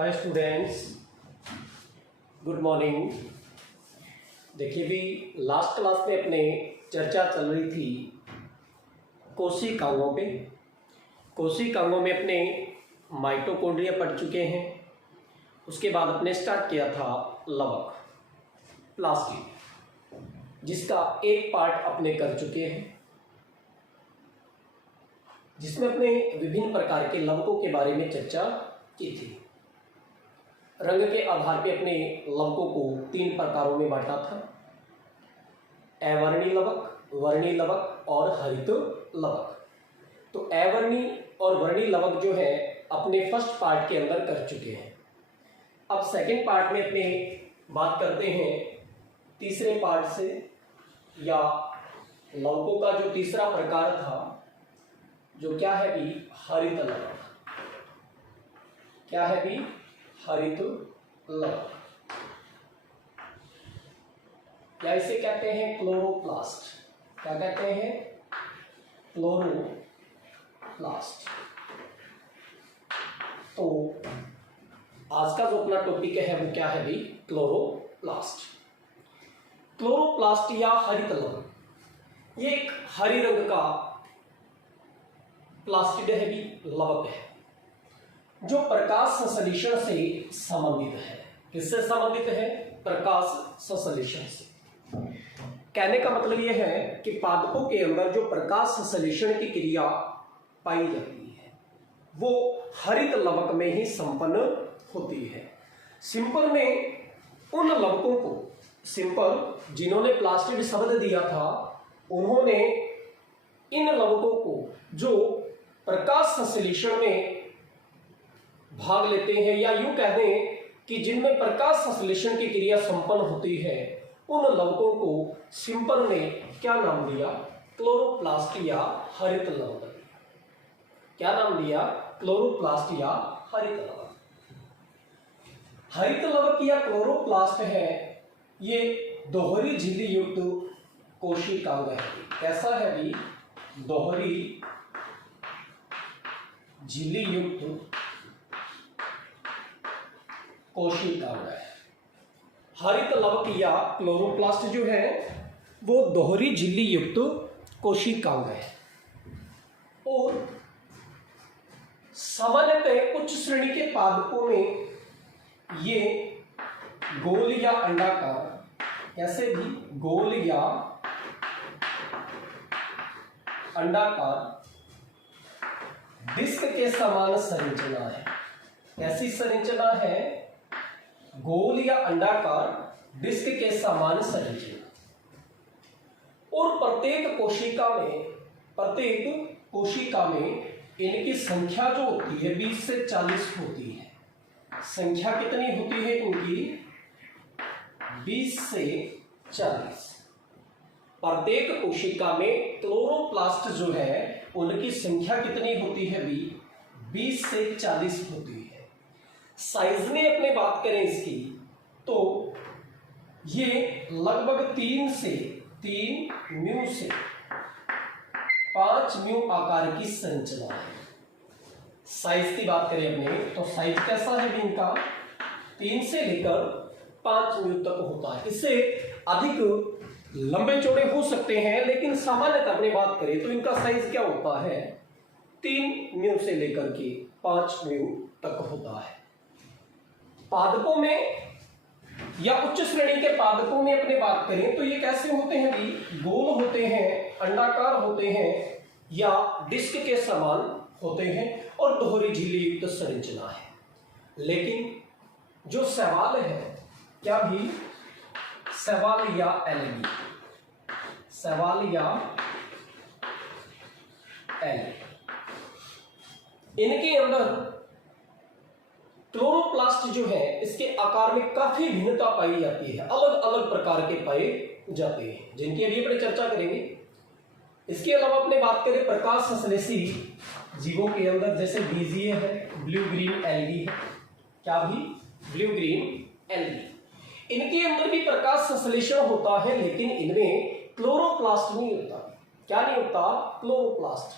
Hi students, good morning. देखिए भी last class में अपने चर्चा चल रही थी कोशिकाओं पे। कोशिकाओं में अपने माइटोकॉन्ड्रिया पढ़ चुके हैं। उसके बाद अपने स्टार्ट किया था लवक प्लास्टिड, जिसका एक पार्ट अपने कर चुके हैं, जिसमें अपने विभिन्न प्रकार के लवकों के बारे में चर्चा की थी। रंग के आधार पे अपने लवकों को 3 प्रकारों में बांटा था: अवर्णी लवक, वर्णी लवक और हरित लवक। तो अवर्णी और वर्णी लवक जो है अपने फर्स्ट पार्ट के अंदर कर चुके हैं। अब सेकंड पार्ट में अपने बात करते हैं तीसरे पार्ट से, या लवकों का जो तीसरा प्रकार था, जो क्या है भी हरित लवक। क्या है भी हरित लवक, या इसे कहते हैं क्लोरोप्लास्ट। क्या कहते हैं? क्लोरोप्लास्ट। तो आज का जो अपना टॉपिक है वो क्या है भी क्लोरोप्लास्ट। क्लोरोप्लास्ट या हरित लवक, ये एक हरी रंग का प्लास्टिड है भी लवक है, जो प्रकाश संश्लेषण से संबंधित है। किससे संबंधित है? प्रकाश संश्लेषण से। कहने का मतलब यह है कि पादपों के अंदर जो प्रकाश संश्लेषण की क्रिया पाई जाती है वो हरित लवक में ही संपन्न होती है। सिंपल में उन लवकों को, सिंपल जिन्होंने प्लास्टिड शब्द दिया था, उन्होंने इन लवकों को जो प्रकाश संश्लेषण में भाग लेते हैं, या यूं कह दें कि जिनमें प्रकाश संश्लेषण की क्रिया संपन्न होती है, उन लवकों को सिंपल ने क्या नाम दिया? क्लोरोप्लास्ट या हरित लवक। क्या नाम दिया? क्लोरोप्लास्ट या हरित लवक। हरित लवक या क्लोरोप्लास्ट है, ये दोहरी झिल्ली युक्त कोशिकांग है। कैसा है भी? दोहरी झिल्ली युक्त कोशिकांग है। हरित लवक या क्लोरोप्लास्ट जो है वो दोहरी झिल्ली युक्त कोशिकांग है, और सामान्यतः उच्च श्रेणी के पादपों में ये गोल या अंडाकार, कैसे भी गोल या अंडाकार डिस्क के समान संरचना है। कैसी संरचना है? गोल या अंडाकार डिस्क के समान संरचना। और प्रत्येक कोशिका में इनकी संख्या जो होती है 20 से 40 होती है। संख्या कितनी होती है इनकी? 20 से 40। प्रत्येक कोशिका में क्लोरोप्लास्ट जो है उनकी संख्या कितनी होती है भी? 20 से 40 होती है। साइज में अपने बात करें इसकी, तो ये लगभग 3 म्यू से 5 म्यू आकार की संरचना है। साइज की बात करें अपने, तो साइज कैसा है भी इनका? 3 से लेकर 5 म्यू तक होता है। इससे अधिक लंबे चौड़े हो सकते हैं, लेकिन सामान्यतः अपनी बात करें तो इनका साइज क्या होता है? 3 म्यू से लेकर के 5 म्यू तक होता है। पादपों में या उच्च श्रेणी के पादपों में अपने बात करें तो ये कैसे होते हैं भी? गोल होते हैं, अंडाकार होते हैं, या डिस्क के समान होते हैं, और दोहरी झिल्ली युक्त संरचना है। लेकिन जो शैवाल है, क्या भी शैवाल या एल्गी, शैवाल या एल्गी, इनके अंदर क्लोरोप्लास्ट जो है इसके आकार में काफी भिन्नता पाई जाती है। अलग अलग प्रकार के पाए जाते हैं, जिनकी अभी अपने चर्चा करेंगे। इसके अलावा अपने बात करें प्रकाश संश्लेषी जीवों के अंदर, जैसे बीजीय है, ब्लू ग्रीन एल्गी है। क्या भी? Blue green algae. इनके अंदर भी प्रकाश संश्लेषण होता है, लेकिन इनमें क्लोरोप्लास्ट नहीं होता। क्या नहीं होता? क्लोरोप्लास्ट।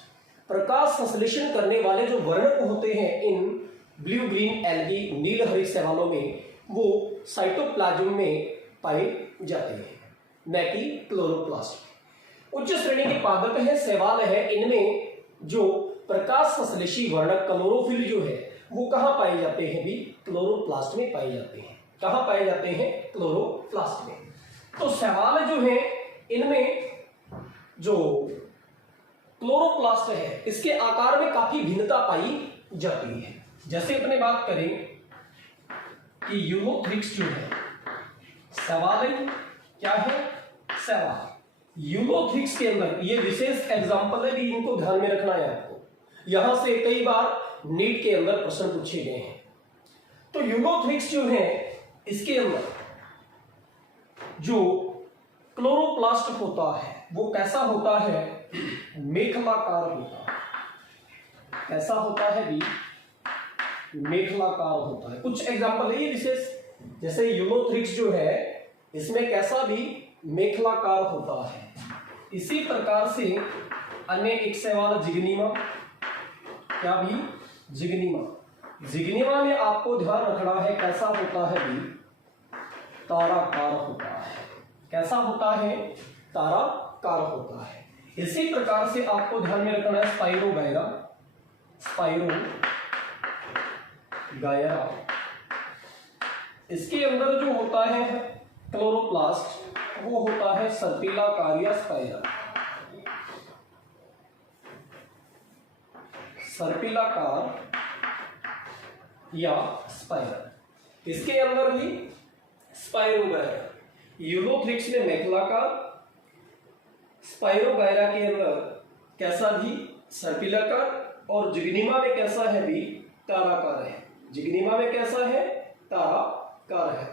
प्रकाश संश्लेषण करने वाले जो वर्णक होते हैं इन ब्लू ग्रीन एल्गी नील हरी शैवालों में वो साइटोप्लाज्म में पाए जाते हैं, न कि क्लोरोप्लास्ट। उच्च श्रेणी के पादप है, शैवाल है, इनमें जो प्रकाश संश्लेषी वर्णक क्लोरोफिल जो है वो कहाँ पाए जाते हैं भी? क्लोरोप्लास्ट में पाए जाते हैं। कहाँ पाए जाते हैं? क्लोरोप्लास्ट में। तो शैवाल जो है इनमें जो क्लोरोप्लास्ट है इसके आकार में काफी भिन्नता पाई जाती है। जैसे अपने बात करें कि यूलोथ्रिक्स जो है शैवाल क्या है? शैवाल। यूलोथ्रिक्स के अंदर ये विशेष एग्जांपल है भी, इनको ध्यान में रखना है आपको, यहां से कई बार नीट के अंदर प्रश्न पूछे गए हैं। तो यूलोथ्रिक्स जो है इसके अंदर जो क्लोरोप्लास्ट होता है वो कैसा होता है? मेखलाकार होता है। कैसा होता है भी? मेखलाकार होता है। कुछ एग्जांपल है ये विशेष, जैसे यूलोथ्रिक्स जो है इसमें कैसा भी? मेखलाकार होता है। इसी प्रकार से अन्य एक शैवाल जिग्निमा, क्या भी? जिग्निमा। जिग्निमा में आपको ध्यान रखना है कैसा होता है भी? ताराकार होता है। कैसा होता है? ताराकार होता है। इसी प्रकार से आपको ध्यान में रखना है स्पाइरोगायरा। स्पाइरोगायरा इसके अंदर जो होता है क्लोरोप्लास्ट वो होता है सर्पिलाकार या स्पाइरल। सर्पिलाकार या स्पाइरल, इसके अंदर भी स्पाइरोगायरा। यूलोथ्रिक्स में मेखलाकार, स्पाइरोगायरा के अंदर कैसा भी? सर्पिलाकार, और जिग्निमा में कैसा है भी? ताराकार है। जिग्निमा में कैसा है? ताराकार है।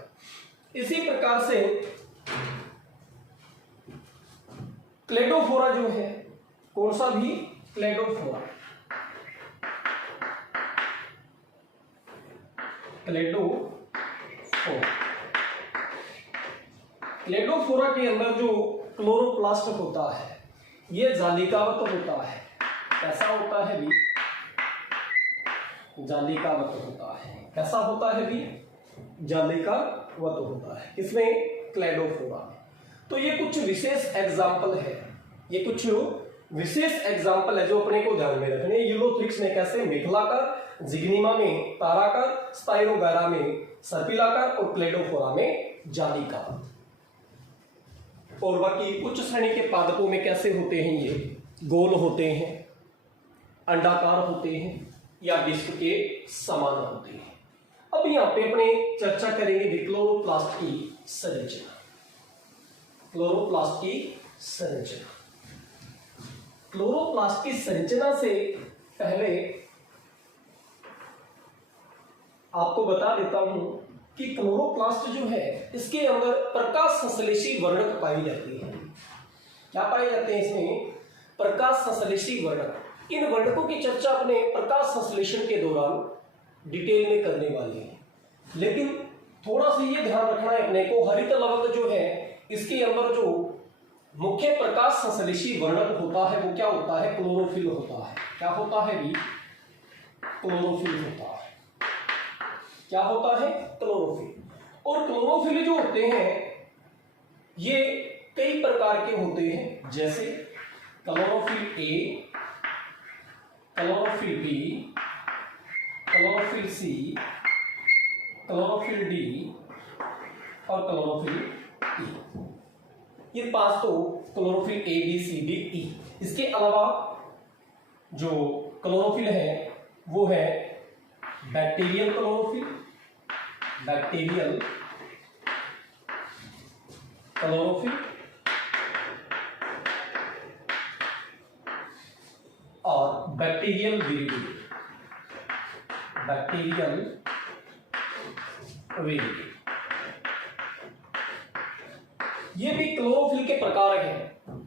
इसी प्रकार से क्लेडोफोरा जो है, कौन सा भी? क्लेडोफोरा। क्लेडोफोरा के अंदर जो क्लोरोप्लास्ट होता है ये जालिकावत होता है। कैसा होता है भी? जालिकावत होता है। कैसा होता है भी? जालिकावत होता है। किसमें? क्लेडोफोरा में। तो ये कुछ विशेष एग्जाम्पल है, ये कुछ विशेष एग्जाम्पल है जो अपने को ध्यान में रखने। यूलोथ्रिक्स में कैसे? मेखलाकार, जिग्निमा में ताराकार, स्पाइरोगायरा में सर्पिलाकार और क्लेडोफोरा में जालिकावत। और बाकी उच्च श्रेणी के पादपों में कैसे होते हैं? ये गोल होते हैं, अंडाकार होते हैं या डिस्क के समान होते हैं। अब यहाँ पे अपने चर्चा करेंगे क्लोरोप्लास्ट की संरचना। क्लोरोप्लास्ट की संरचना। क्लोरोप्लास्ट की संरचना से पहले आपको बता देता हूं कि क्लोरोप्लास्ट जो है इसके अंदर प्रकाश संश्लेषी वर्णक पाई जाती है। क्या पाए जाते हैं इसमें? प्रकाश संश्लेषी वर्णक। इन वर्णकों की चर्चा अपने प्रकाश संश्लेषण के दौरान डिटेल में करने वाले हैं, लेकिन थोड़ा सा ये ध्यान रखना है अपने को, हरित लवंग जो है इसके अंदर जो मुख्य प्रकाश संश्लेषी वर्णक होता है वो क्या होता है? क्लोरोफिल होता है। क्या होता है भी? क्लोरोफिल होता है। क्या होता है? क्लोरोफिल। और क्लोरोफिल जो होते हैं ये कई प्रकार के होते हैं, जैसे chlorophyll A, chlorophyll B, chlorophyll C, chlorophyll D और क्लोरोफिल ई। ये 5 तो chlorophyll A B C D E. इसके अलावा जो क्लोरोफिल है वो है बैक्टीरियल क्लोरोफिल, बैक्टीरियल क्लोरोफिल और बैक्टीरियल विरिडी। बैक्टीरियल विरिडी ये भी क्लोरोफिल के प्रकार हैं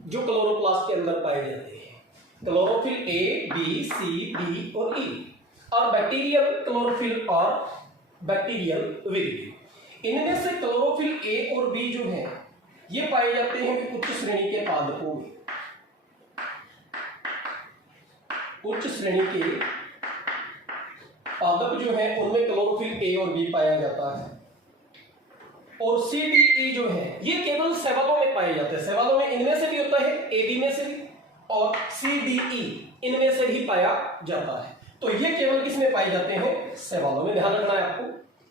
जो क्लोरोप्लास्ट के अंदर पाए जाते हैं। Chlorophyll A, B, C, D और ई और बैक्टीरियल क्लोरोफिल और बैक्टीरियल विरिडी। इनमें से क्लोरोफिल ए और बी जो है ये पाए जाते हैं उच्च श्रेणी के पादपों में। उच्च श्रेणी के पादप जो है उनमें क्लोरोफिल ए और बी पाया जाता है, और सी डी ई जो है ये केवल शैवालों में पाए जाते हैं। शैवालों में इनमें से भी होता है, ए बी में से भी, और सी डी ई इनमें से भी पाया जाता है। तो ये केवल किसमें पाए जाते हैं? शैवालों में। ध्यान रखना है आपको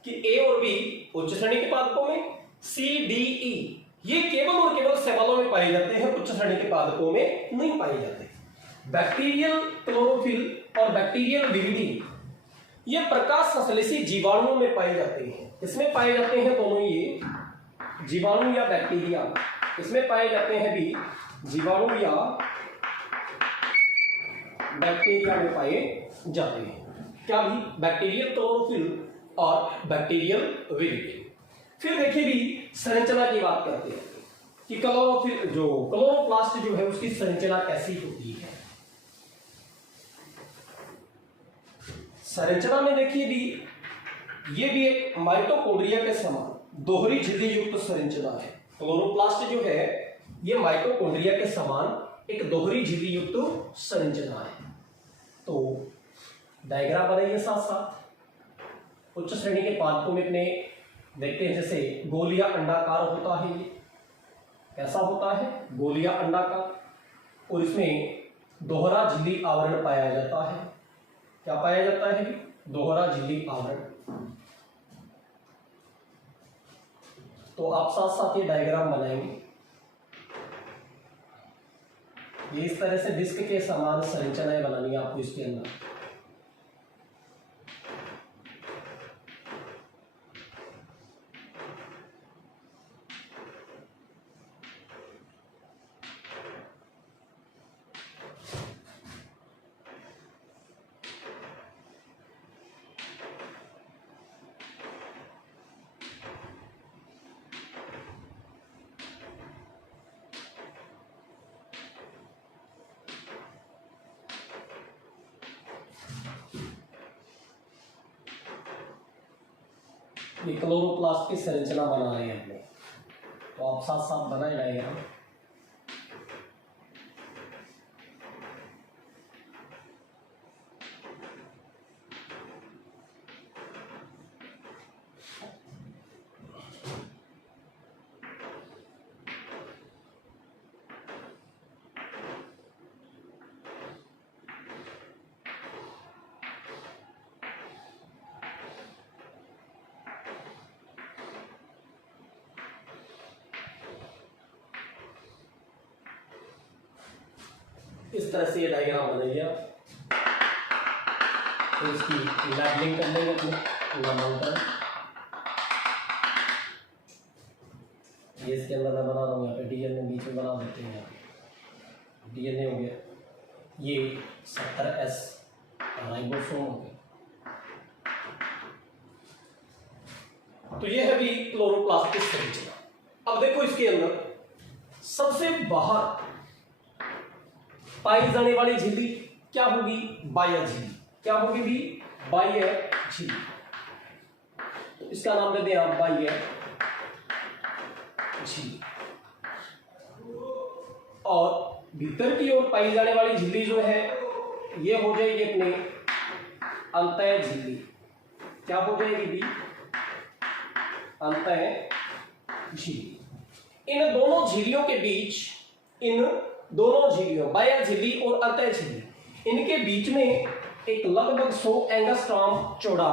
कि ए और बी उच्च श्रेणी के पादपों में, सी डी ई ये केवल और केवल शैवालों में पाए जाते हैं, उच्च श्रेणी के पादपों में नहीं पाए जाते। बैक्टीरियल क्लोरोफिल और बैक्टीरियल विविडी ये प्रकाश संश्लेषी जीवाणुओं में पाए जाते हैं। इसमें पाए जाते हैं दोनों, ये जीवाणु या बैक्टीरिया, इसमें पाए जाते हैं भी जीवाणु या बैक्टीरिया में पाए जाते हैं। क्या भी? बैक्टीरियल क्लोरोफिल और बैक्टीरियल विविडी। फिर देखिए भी संरचना की बात करते हैं कि क्लोरोफिल जो क्लोरोप्लास्ट जो है उसकी संरचना कैसी होती है। संरचना में देखिए भी ये भी एक माइटोकॉन्ड्रिया के समान दोहरी झिल्ली युक्त संरचना है। क्लोरोप्लास्ट जो है ये माइटोकॉन्ड्रिया के समान एक दोहरी झिल्ली युक्त संरचना है। तो डायग्राम बनाइए साथ साथ। उच्च श्रेणी के पादपों में अपने देखते हैं जैसे गोलिया अंडाकार होता है, ये कैसा होता है? गोलिया अंडाकार, और इसमें दोहरा झिल्ली आवरण पाया जाता है। क्या पाया जाता है? दोहरा झिल्ली आवरण। तो आप साथ साथ ये डायग्राम बनाएंगे। ये इस तरह से डिस्क के समान संरचनाएं बनानी है आपको इसके अंदर। ये क्लोरोप्लास्ट की संरचना बना रहे हैं हमने, तो आप साथ साथ बनाए डायग्राम। इस तरह से ये डायग्राम बनाइए आप। तो इसकी लेबलिंग कर लेंगे अपने नामांकन। ये इसके अंदर मैं बना रहा हूँ, यहाँ पे डीएनए बीच में बना देते हैं। डीएनए हो गया, ये 70S राइबोसोम हो गया। तो ये है भी क्लोरोप्लास्ट की संरचना। अब देखो इसके अंदर सबसे बाहर पाई जाने वाली झिल्ली क्या होगी? बाह्य झिल्ली। क्या होगी भी? बाह्य झिल्ली। तो इसका नाम दे दें आप बाह्य झिल्ली। और भीतर की ओर पाई जाने वाली झिल्ली जो है ये हो जाएगी अपने अंतः झिल्ली। क्या हो जाएगी भी? अंतः झिल्ली। इन दोनों झिल्लियों के बीच, इन दोनों झिल्लियों बाह्य झिल्ली और अंतः झिल्ली, इनके बीच में एक लगभग 100 एंगस्ट्रॉम चौड़ा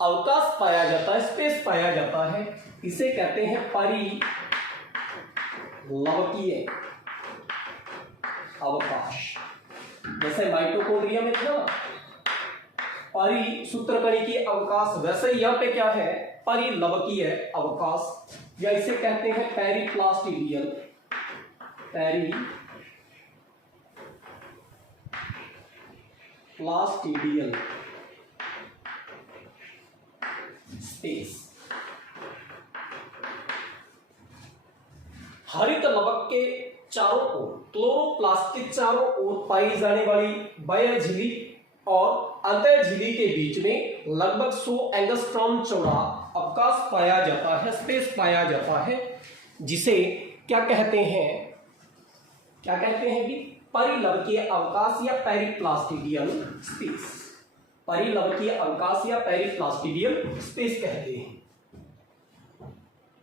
अवकाश पाया जाता है, स्पेस पाया जाता है। इसे कहते हैं परिलवकीय अवकाश। जैसे माइटोकॉन्ड्रिया में था परिसूत्रकणिकीय अवकाश, वैसे यहां पे क्या है? परिलवकीय अवकाश, या इसे कहते हैं पेरिप्लास्टिडियल स्पेस। हरित लवक के चारों ओर, क्लोरोप्लास्ट के चारों ओर पाई जाने वाली बाह्य झिल्ली और अंतः झिल्ली के बीच में लगभग 100 एंगस्ट्रॉम चौड़ा अवकाश पाया जाता है, स्पेस पाया जाता है, जिसे क्या कहते हैं? क्या कहते हैं भी? परिलवकीय अवकाश या पेरिप्लास्टिडियल स्पेस। परिलवकीय अंकाश या पेरिप्लास्टिडियम स्पेस कहते हैं।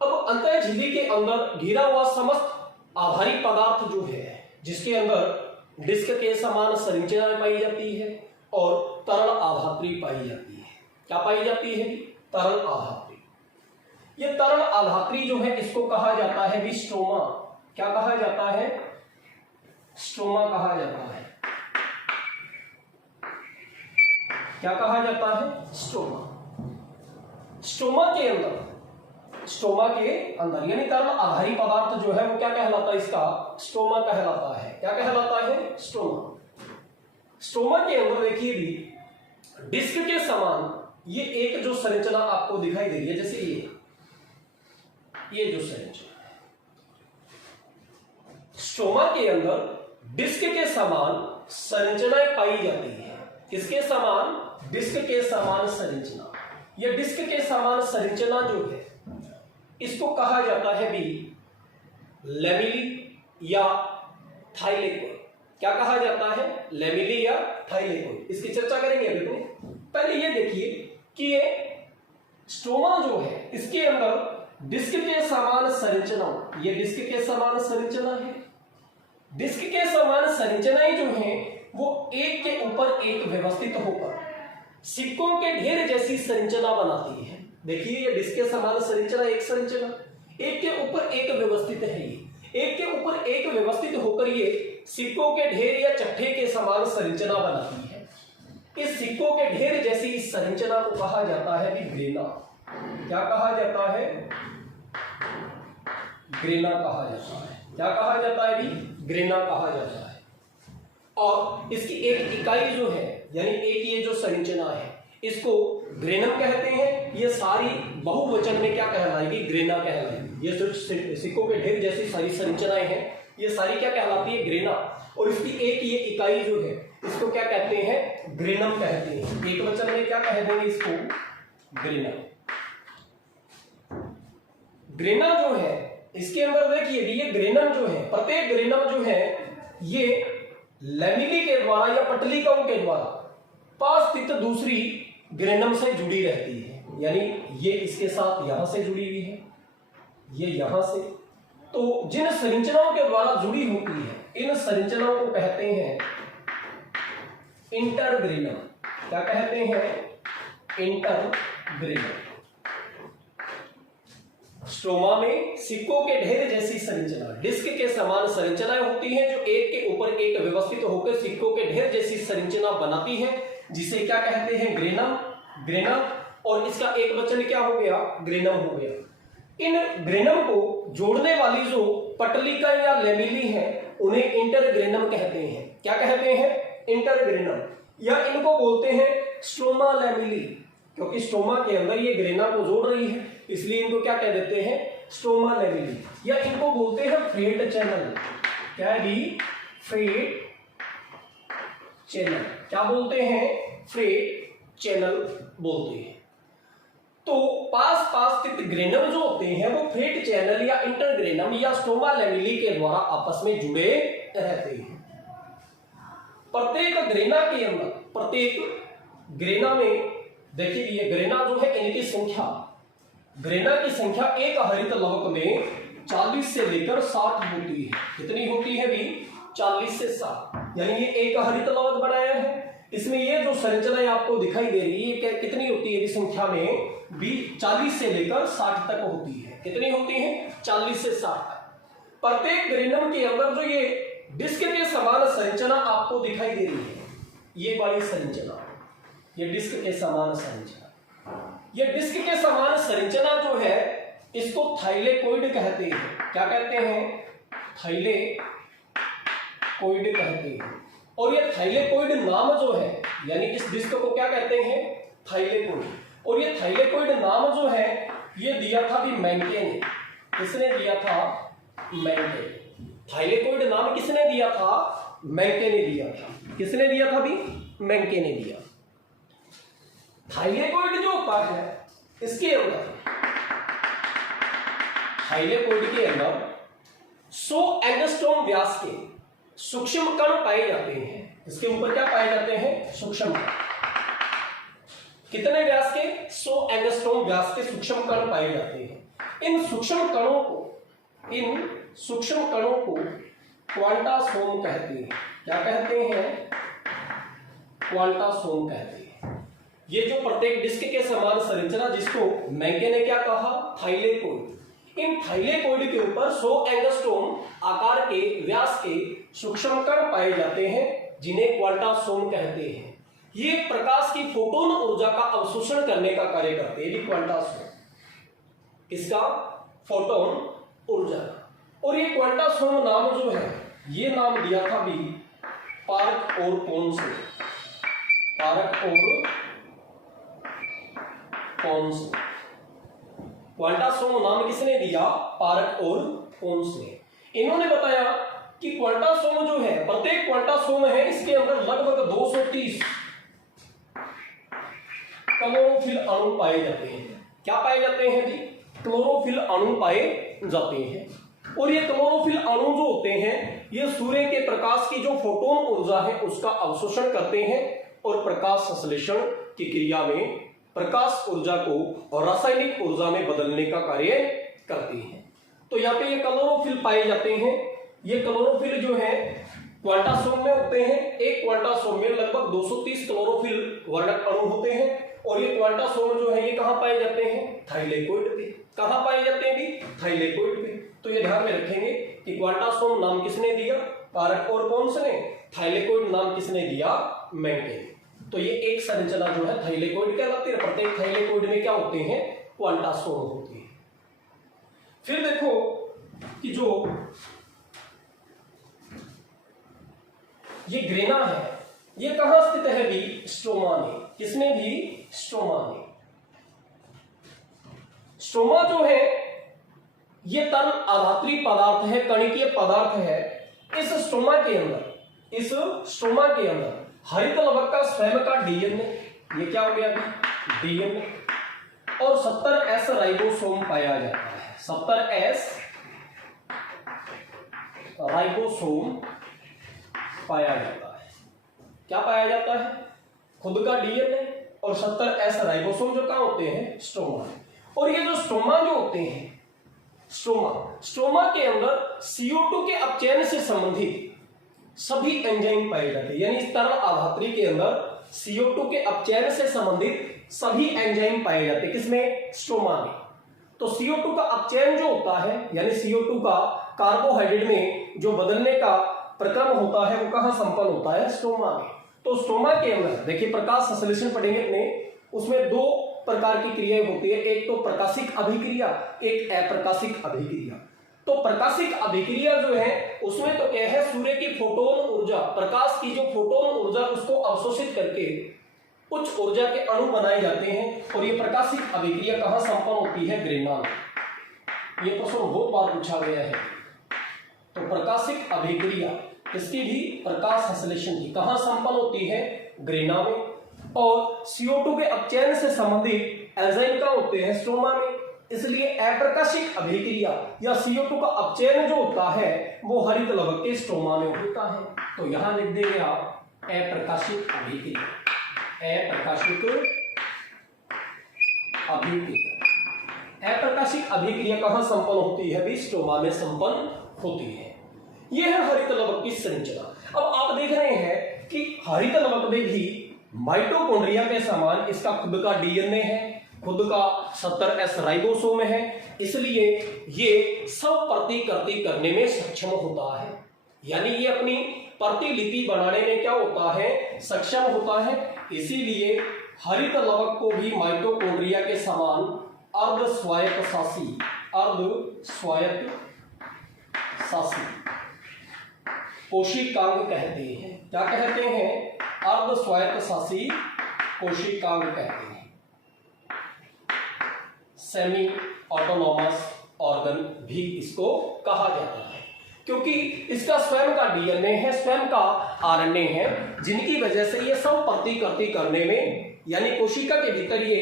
अब अंतः झिल्ली के अंदर घिरा हुआ समस्त आधारी पदार्थ जो है, जिसके अंदर डिस्क के समान संरचना पाई जाती है और तरल आधात्री पाई जाती है। क्या पाई जाती है? तरल आधात्री। ये तरल आधात्री जो है इसको कहा जाता है भी स्ट्रोमा। क्या कहा जाता है? स्ट्रोमा कहा जाता है। क्या कहा जाता है? स्ट्रोमा। स्ट्रोमा के अंदर यानी तरल आधारी पदार्थ जो है वो क्या कहलाता है? इसका स्ट्रोमा कहलाता है। क्या कहलाता है? स्ट्रोमा। स्ट्रोमा के अंदर देखिए भी डिस्क के समान ये एक जो संरचना आपको दिखाई दे रही है, जैसे ये जो संरचना है, स्ट्रोमा के अंदर डिस्क के समान संरचनाएं पाई जाती है। किसके समान? डिस्क के समान संरचना। यह डिस्क के समान संरचना जो है इसको कहा जाता है भी लैमेली या थाइलेकोइड। क्या कहा जाता है? लैमेली या थाइलेकोइड। इसकी चर्चा करेंगे अभी। तो पहले ये देखिए कि ये स्ट्रोमा जो है इसके अंदर डिस्क के समान संरचना, ये डिस्क के समान संरचना है। डिस्क के समान संरचनाएं जो हैं वो एक के ऊपर एक व्यवस्थित होकर सिक्कों के ढेर जैसी संरचना बनाती है। देखिए ये डिस्क के समान संरचना, एक संरचना एक के ऊपर एक व्यवस्थित है। ये एक के ऊपर एक व्यवस्थित होकर ये सिक्कों के ढेर या चट्टे के समान संरचना बनाती है। इस सिक्कों के ढेर जैसी इस संरचना को कहा जाता है कि ग्रेना। क्या कहा जाता है? ग्रेना कहा जाता है। क्या कहा जाता है भी? ग्रेना कहा जाता है। और इसकी एक इकाई जो है यानी एक ये जो संरचना है इसको ग्रेनम कहते हैं। ये सारी बहुवचन में क्या कहलाएगी? ग्रेना कहलाएगी। ये जो सिक्कों के ढेर जैसी सारी संरचनाएं हैं ये सारी क्या कहलाती है? ग्रेना। और इसकी एक ये इकाई जो है इसको क्या कहते हैं? ग्रेनम कहते हैं। एक वचन में क्या कह देंगे इसको? ग्रेना। ग्रेना जो है इसके अंदर देखिए ये ग्रेनम जो है, प्रत्येक ग्रेनम जो है ये लैमेली के द्वारा या पटलिकाओं के द्वारा पास स्थित दूसरी ग्रेनम से जुड़ी रहती है। यानी ये इसके साथ यहां से जुड़ी हुई है, ये यहां से। तो जिन संरचनाओं के द्वारा जुड़ी होती है इन संरचनाओं को कहते हैं इंटरग्रेनम। क्या कहते हैं? इंटरग्रेनम। स्ट्रोमा में सिक्कों के ढेर जैसी संरचना, डिस्क के समान संरचनाएं होती हैं जो एक के ऊपर एक व्यवस्थित होकर सिक्कों के ढेर जैसी संरचना बनाती है, जिसे क्या कहते हैं? ग्रेनम। ग्रेनम। और इसका एक वचन क्या हो गया? ग्रेनम हो गया। इन ग्रेनम को जोड़ने वाली जो पटलिका या लैमेली है उन्हें इंटरग्रेनम कहते हैं। क्या कहते हैं? इंटरग्रेनम। या इनको बोलते हैं स्ट्रोमा लैमेली, क्योंकि स्ट्रोमा के अंदर ये ग्रेना को जोड़ रही है इसलिए इनको क्या कह देते हैं? Stroma lamellae. या इनको बोलते हैं फ्रेट चैनल। क्या है? Freight channel. क्या बोलते हैं? फ्रेट चैनल बोलते हैं। तो पास स्थित ग्रेनम जो होते हैं वो फ्रेट चैनल या इंटरग्रेनम या स्ट्रोमा लैमेली के द्वारा आपस में जुड़े रहते हैं। प्रत्येक ग्रेना के अंदर, प्रत्येक ग्रेना में देखिए ये ग्रेना जो है इनकी संख्या, ग्रेना की संख्या एक हरित लवक में 40 से लेकर 60 होती है। कितनी होती है भी? 40 से 60। यानी ये एक हरित लवक बनाया है। इसमें ये जो संरचनाएं आपको दिखाई दे रही है कितनी होती है? संख्या में भी 40 से लेकर 60 तक होती है। कितनी होती है? 40 से 60 तक। प्रत्येक ग्रेनम के अंदर जो ये डिस्क के समान संरचना आपको दिखाई दे रही है, ये वाली संरचना, ये डिस्क के समान संरचना, ये डिस्क के समान संरचना जो है इसको थाइलेकोइड कहते हैं। क्या कहते हैं? थाइलेकोइड कहते हैं। और ये थाइलेकोइड नाम जो है यानी इस डिस्क को क्या कहते हैं? थाइलेकोइड। और ये थाइलेकोइड नाम जो है ये दिया था भी मेंके ने। किसने दिया था? मेंके। थाइलेकोइड नाम किसने दिया था? मेंके ने दिया था। किसने दिया था भी? मेंके ने दिया। थाइलेकोइड जो होता है इसके अंदर, थाइलेकोइड के अंदर 100 एंगस्ट्रॉम व्यास के सूक्ष्म कण पाए जाते हैं। इसके ऊपर क्या पाए जाते हैं? सूक्ष्म कण। कितने व्यास के? 100 एंगस्ट्रॉम व्यास के सूक्ष्म कण पाए जाते हैं। इन सूक्ष्म कणों को क्वांटासोम कहते हैं। क्या कहते हैं? क्वांटासोम कहते हैं। ये जो प्रत्येक डिस्क के समान संरचना, जिसको मेंके ने क्या कहा? थाइलेकोइड। इन थाइलेकोइड के ऊपर 100 एंगस्ट्रॉम आकार के व्यास के सूक्ष्म कण पाए जाते हैं, जिन्हें क्वांटासोम कहते हैं। ये प्रकाश की फोटोन ऊर्जा का अवशोषण करने का कार्य करते हैं, क्वांटासोम। इसका फोटोन ऊर्जा। और ये क्वांटासोम नाम जो है, ये नाम दिया था भी पार्क और पोन्स ने। पार्क और पोन्स। क्वांटासोम नाम किसने दिया? पार्क और पोन्स ने। इन्होंने बताया कि क्वांटासोम जो है, प्रत्येक क्वांटासोम है, इसके अंदर लगभग 230 क्लोरोफिल अणु पाए जाते हैं। क्या पाए जाते हैं जी? क्लोरोफिल अणु पाए जाते हैं। और ये क्लोरोफिल अणु जो होते हैं, ये सूर्य के प्रकाश की जो फोटोन ऊर्जा है उसका अवशोषण करते हैं और प्रकाश संश्लेषण की क्रिया में प्रकाश ऊर्जा को और रासायनिक ऊर्जा में बदलने का कार्य करते हैं। तो यहाँ पे ये क्लोरोफिल पाए जाते हैं। ये क्लोरोफिल जो है क्वांटासोम में होते हैं। एक क्वांटासोम में लगभग 230 क्लोरोफिल वर्णक अणु होते हैं। और ये क्वांटासोम जो है, ये कहां पाए जाते हैं? थाइलेकोइड पे। कहां पाए जाते हैं भी? थाइलेकोइड पे। तो ये ध्यान में रखेंगे कि क्वांटासोम नाम किसने दिया? पारक और पोन्स ने। थाइलेकोइड नाम किसने दिया? मेंके ने। तो ये एक संरचना जो है थाइलेकोइड कहलाती है। प्रत्येक थाइलेकोइड में क्या होते हैं? क्वांटासोम होते हैं। फिर देखो कि जो ये ग्रेना है, ये कहां स्थित है भी? स्ट्रोमा में। किसने भी? स्ट्रोमा में। स्ट्रोमा जो है, ये तरल अधात्रीय पदार्थ है, कणिकीय पदार्थ है। इस स्ट्रोमा के अंदर हरित लवक का स्वयं का डीएनए, ये क्या हो गया? डीएनए और 70S राइबोसोम पाया जाता है। 70S राइबोसोम पाया जाता है। क्या पाया जाता है? खुद का डीएनए और 70S राइबोसोम जो कहां होते हैं? स्ट्रोमा। और ये जो स्ट्रोमा जो होते हैं, स्ट्रोमा के अंदर CO2 के अपचयन से संबंधित सभी एंजाइम पाए जाते हैं। यानी इस तरल आधात्री के अंदर CO2 के अपचयन से संबंधित सभी एंजाइम पाए जाते हैं। किसमें? स्ट्रोमा में। तो CO2 का अपचयन जो होता है, यानी CO2 का कार्बोहाइड्रेट में जो बदलने का प्रक्रम होता है, वो कहां संपन्न होता है? स्ट्रोमा में। तो स्ट्रोमा के अंदर देखिए, प्रकाश संश्लेषण पढ़ेंगे अपने, उसमें 2 प्रकार की क्रियाएं होती है। एक तो प्रकाशिक अभिक्रिया, एक अप्रकाशिक अभिक्रिया। तो प्रकाशिक अभिक्रिया जो है, उसमें तो क्या है? सूर्य की फोटोन ऊर्जा, प्रकाश की जो फोटोन ऊर्जा, उसको अवशोषित करके उच्च ऊर्जा के अणु बनाए जाते हैं। और ये प्रकाशिक अभिक्रिया कहां संपन्न होती है? ग्रेना में। ये प्रश्न बहुत बार पूछा गया है। तो प्रकाशिक अभिक्रिया इसकी भी प्रकाश संश्लेषण की कहां संपन्न होती है? ग्रेना में। और CO2 के अपचयन से संबंधित एंजाइम कहां होते हैं? स्ट्रोमा में। इसलिए अप्रकाशिक अभिक्रिया या CO2 का अपचयन जो होता है, वो हरित लवक के स्ट्रोमा में होता है। तो यहां लिख देंगे आप अप्रकाशिक अभिक्रिया। अप्रकाशिक अभिक्रिया। अप्रकाशिक अभिक्रिया कहां संपन्न होती है? भी स्ट्रोमा में संपन्न होती है। यह है हरित लवक की संरचना। अब आप देख रहे हैं कि हरित लवक में भी माइटोकॉन्ड्रिया के समान इसका खुद का डीएनए है, खुद का 70S राइबोसोम है। इसलिए ये सब प्रतिकृति करने में सक्षम होता है। यानी ये अपनी प्रतिलिपि बनाने में क्या होता है? सक्षम होता है। इसीलिए हरित लवक को भी माइटोकॉन्ड्रिया के समान अर्ध स्वायत्त शासी कोशिकांग कहते हैं। क्या कहते हैं? अर्ध स्वायत्त शासी कोशिकांग कहते हैं। सेमी ऑटोनॉमस ऑर्गन भी इसको कहा जाता है, क्योंकि इसका स्वयं का डीएनए है, स्वयं का आरएनए है, जिनकी वजह से ये सब प्रतिकृति करने में, यानी कोशिका के भीतर ये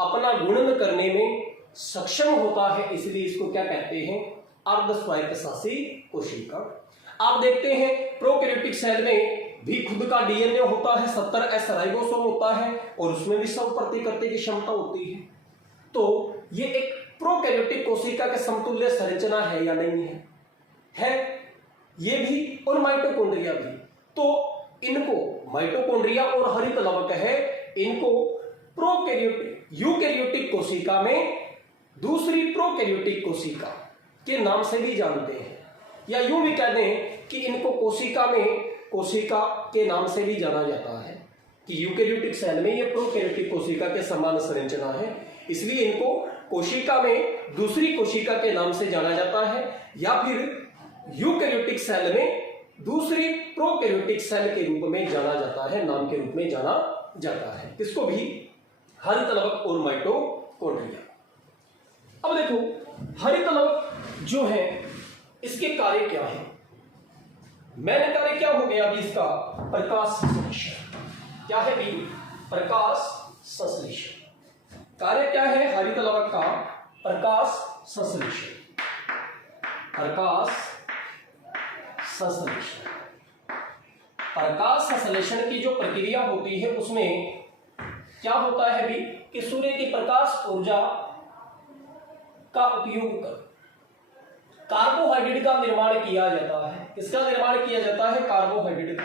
अपना गुणन करने में सक्षम होता है। इसलिए इसको क्या कहते हैं? अर्ध स्वायत्त शासी कोशिका। आप देखते हैं प्रोकैरियोटिक सेल में भी खुद का डीएनए होता है, 70S राइबोसोम होता है और उसमें भी 100 प्रतिकृति की क्षमता होती है। तो ये एक प्रोकैरियोटिक कोशिका के समतुल्य संरचना है या नहीं है ये भी और माइटोकॉन्ड्रिया भी। तो इनको माइटोकॉन्ड्रिया और हरित लवक है, इनको प्रोकैरियोटिक यूकैरियोटिक कोशिका में दूसरी प्रोकैरियोटिक कोशिका के नाम से भी जानते हैं, या यूं भी कह दें कि इनको कोशिका के नाम से भी जाना जाता है कि यूकैरियोटिक सेल में ये प्रोकैरियोटिक कोशिका के समान संरचना है, इसलिए इनको कोशिका में दूसरी कोशिका के नाम से जाना जाता है, या फिर यूकैरियोटिक सेल में दूसरी प्रोकैरियोटिक सेल के रूप में जाना जाता है, नाम के रूप में जाना जाता है। किसको भी? हरित लवक और माइटोकॉन्ड्रिया। अब देखो हरित लवक जो है इसके कार्य क्या है? मैंने कार्य क्या हो गया अभी इसका? प्रकाश संश्लेषण। क्या है भी? प्रकाश संश्लेषण। कार्य क्या है हरित लवक का? प्रकाश संश्लेषण। प्रकाश संश्लेषण। प्रकाश संश्लेषण की जो प्रक्रिया होती है उसमें क्या होता है भी कि सूर्य की प्रकाश ऊर्जा का उपयोग कर कार्बोहाइड्रेट का निर्माण किया जाता है। किसका निर्माण किया जाता है? कार्बोहाइड्रेट का,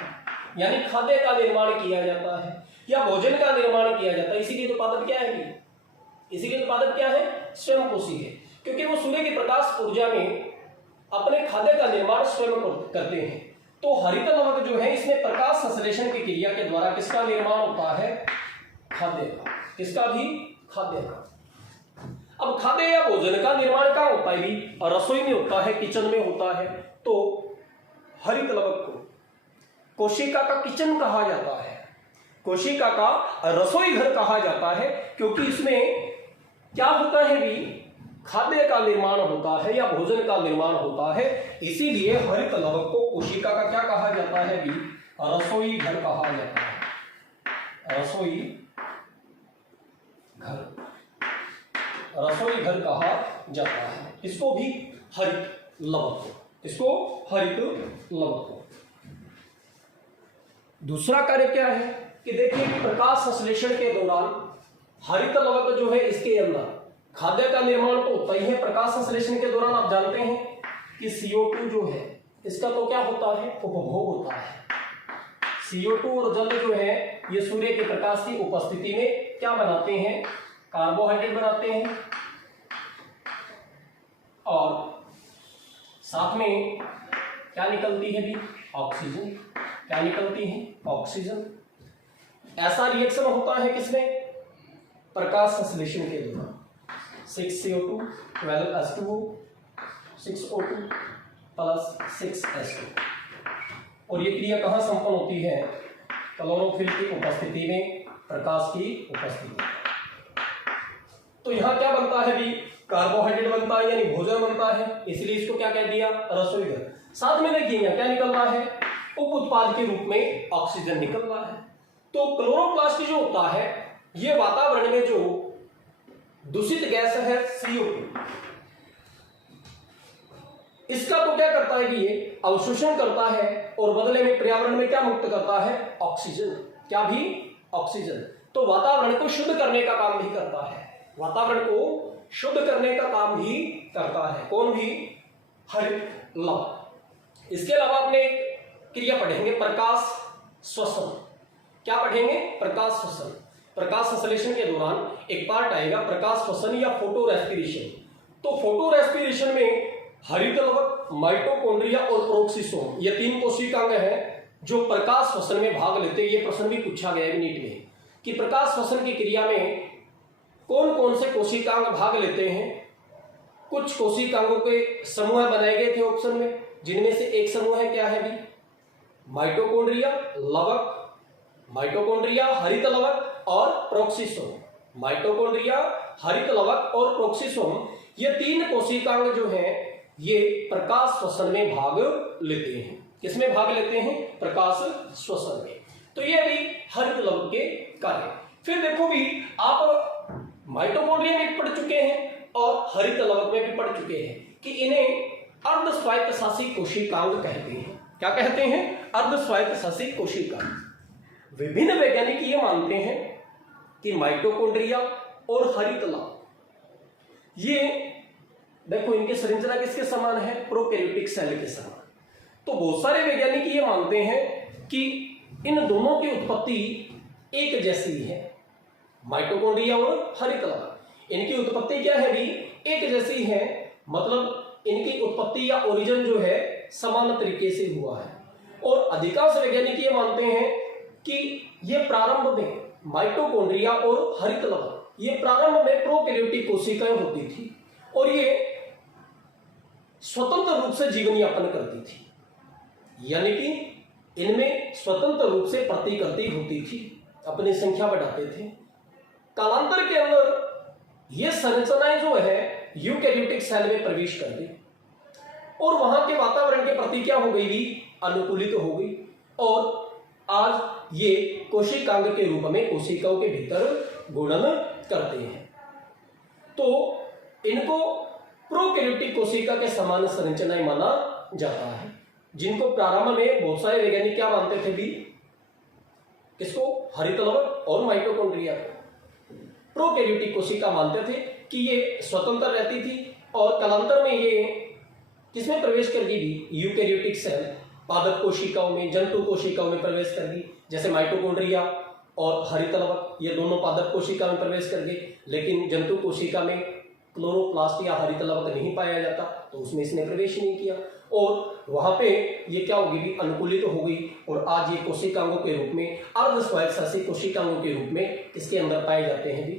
यानी खाद्य का निर्माण किया जाता है या भोजन का निर्माण किया जाता है। इसीलिए तो पादप क्या है? इसीलिए तो पादप क्या है? स्वयं पोषी है, क्योंकि वो सूर्य की प्रकाश ऊर्जा में अपने खाद्य का निर्माण स्वयं करते हैं। तो हरित लवक जो है इसमें प्रकाश संश्लेषण की क्रिया के द्वारा किसका निर्माण होता है? खाद्य का। किसका भी? खाद्य का। अब खाद्य या भोजन का निर्माण कहाँ होता है भी? रसोई में होता है, किचन में होता है। तो हरित लवक को कोशिका का किचन कहा जाता है, कोशिका का रसोई घर कहा जाता है, क्योंकि इसमें क्या होता है भी? खाद्य का निर्माण होता है या भोजन का निर्माण होता है। इसीलिए हरित लवक को कोशिका का क्या कहा जाता है भी? रसोई घर कहा जाता है। रसोई घर, रसोई घर कहा जाता है। इसको भी हरित लवक को, इसको हरित लवक को। दूसरा कार्य क्या है कि देखिए कि प्रकाश संश्लेषण के दौरान हरित लवक जो है इसके अंदर खाद्य का निर्माण तो होता ही है। प्रकाश संश्लेषण के दौरान आप जानते हैं कि CO2 जो है इसका तो क्या होता है? उपभोग होता है। CO2 और जल जो है ये सूर्य के प्रकाश की उपस्थिति में क्या बनाते हैं? कार्बोहाइड्रेट बनाते हैं, और साथ में क्या निकलती है भी? ऑक्सीजन। क्या निकलती है? ऑक्सीजन। ऐसा रिएक्शन होता है किसमें? प्रकाश संश्लेषण के दौरान। 6CO2 12H2O 6O2 plus 6H2। और ये क्रिया कहाँ संपन्न होती है? क्लोरोफिल की उपस्थिति में, प्रकाश की उपस्थिति में। तो यहाँ क्या बनता है भी? कार्बोहाइड्रेट बनता है, यानी भोजन बनता है, इसलिए इसको क्या कह दिया? रसोई घर। साथ में देखिए क्या निकल रहा है? उप उत्पाद के रूप में ऑक्सीजन निकल रहा है। तो क्लोरोप्लास्ट जो होता है ये वातावरण में जो दूषित गैस है CO2, इसका तो क्या करता है कि ये अवशोषण करता है और बदले में पर्यावरण में क्या मुक्त करता है? ऑक्सीजन। क्या भी? ऑक्सीजन। तो वातावरण को शुद्ध करने का काम भी करता है, वातावरण को शुद्ध करने का काम भी करता है। कौन भी? हरित लवक। इसके अलावा अपने क्रिया पढ़ेंगे प्रकाश श्वसन। क्या पढ़ेंगे? प्रकाश श्वसन। प्रकाश संश्लेषण के दौरान एक पार्ट आएगा प्रकाश श्वसन या फोटो रेस्पिरेशन। तो फोटो रेस्पिरेशन में हरित लवक, माइटोकॉन्ड्रिया और प्रोक्सिसोम ये 3 कोशिकांग हैं जो प्रकाश श्वसन में भाग लेते हैं। ये प्रश्न भी पूछा गया है नीट में कि प्रकाश श्वसन की क्रिया में कौन कौन से कोशिकांग भाग लेते हैं। कुछ कोशिकांगों के समूह बनाए गए थे ऑप्शन में, जिनमें से एक समूह है क्या है भी? माइटोकॉन्ड्रिया लवक, माइटोकॉन्ड्रिया हरित लवक और प्रोक्सिसोम। माइटोकॉन्ड्रिया, हरित लवक और प्रोक्सिसोम ये 3 कोशिकांग जो हैं ये प्रकाश श्वसन में भाग लेते हैं। किसमें भाग लेते हैं? प्रकाश श्वसन में। तो ये भी हरित लवक के कार्य। फिर देखो भी आप माइटोकॉन्ड्रिया में पढ़ चुके हैं और हरित लवक में भी पढ़ चुके हैं कि इन्हें अर्ध स्वायत्त शासी कोशिकांग कहते हैं। क्या कहते हैं? अर्ध स्वायत्त शासी कोशिकांग। विभिन्न वैज्ञानिक ये मानते हैं कि माइटोकॉन्ड्रिया और हरित लाभ ये देखो इनकी संरचना किसके समान है? प्रोकैरियोटिक सेल के समान। तो बहुत सारे वैज्ञानिक ये मानते हैं कि इन दोनों की उत्पत्ति एक जैसी है, माइटोकॉन्ड्रिया और हरित लाभ। इनकी उत्पत्ति क्या है भी? एक जैसी है, मतलब इनकी उत्पत्ति या ओरिजिन जो है समान तरीके से हुआ है। और अधिकांश वैज्ञानिक ये मानते हैं कि ये प्रारंभ में माइटोकॉन्ड्रिया और हरित लाभ ये प्रारंभ में प्रोकैरियोटिक कोशिकाएं होती थी और ये स्वतंत्र रूप से जीवन यापन करती थी, यानी कि इनमें स्वतंत्र रूप से प्रतिकृति होती थी, अपनी संख्या बढ़ाते थे। कालांतर के अंदर ये संरचनाएं जो है यूकैरियोटिक सेल में प्रवेश कर गई और वहां के वातावरण के प्रति क्या हो गई भी? अनुकूलित हो गई और आज ये कोशिकांग के रूप में कोशिकाओं के भीतर गुणन करते हैं। तो इनको प्रोकैरियोटिक कोशिका के समान संरचनाएं माना जाता है, जिनको प्रारंभ में बहुत सारे वैज्ञानिक क्या मानते थे भी? किसको? हरित लवक और माइटोकॉन्ड्रिया को प्रोकैरियोटिक कोशिका मानते थे कि ये स्वतंत्र रहती थी और कालांतर में ये किसमें प्रवेश कर गई भी? यूकैरियोटिक सेल, पादप कोशिकाओं में, जंतु कोशिकाओं में प्रवेश कर गई। जैसे माइटोकॉन्ड्रिया और हरित लवक ये दोनों पादप कोशिका में प्रवेश कर गए, लेकिन जंतु कोशिका में क्लोरोप्लास्ट या हरित लवक नहीं पाया जाता, तो उसमें इसने प्रवेश नहीं किया और वहां पे ये क्या होगी भी? अनुकूलित हो गई और आज ये कोशिकांगों के रूप में, अर्ध स्वायत्त शासी कोशिकांगों के रूप में किसके अंदर पाए जाते हैं भी?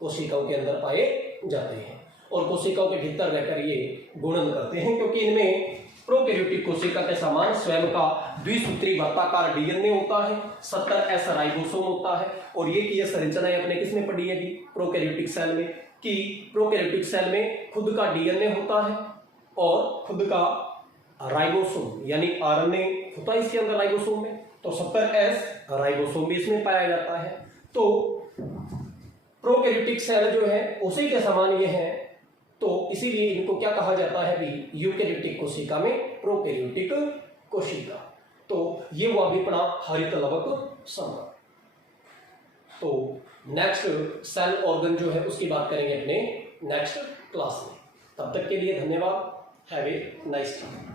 कोशिकाओं के अंदर पाए जाते हैं और कोशिकाओं के भीतर रहकर ये गुणन करते हैं, क्योंकि इनमें प्रोकैरियोटिक कोशिका के समान स्वयं का द्विसूत्री वृत्ताकार डीएनए होता है, 70S राइबोसोम होता है और ये की संरचनाएं अपने किसमें पड़ी है भी? प्रोकैरियोटिक सेल में। कि प्रोकैरियोटिक सेल में खुद का डीएनए होता है और खुद का राइबोसोम यानी आरएनए होता है इसके अंदर राइबोसोम में, तो 70S राइबोसोम भी इसमें पाया जाता है। तो प्रोकैरियोटिक सेल जो है उसी के समान ये है, तो इसीलिए इनको क्या कहा जाता है भी? यूकैरियोटिक कोशिका में प्रोकैरियोटिक कोशिका। तो ये हुआ भी अपना हरित लवक समूह। तो नेक्स्ट सेल ऑर्गन जो है उसकी बात करेंगे अपने नेक्स्ट क्लास में। तब तक के लिए धन्यवाद। Have a nice day.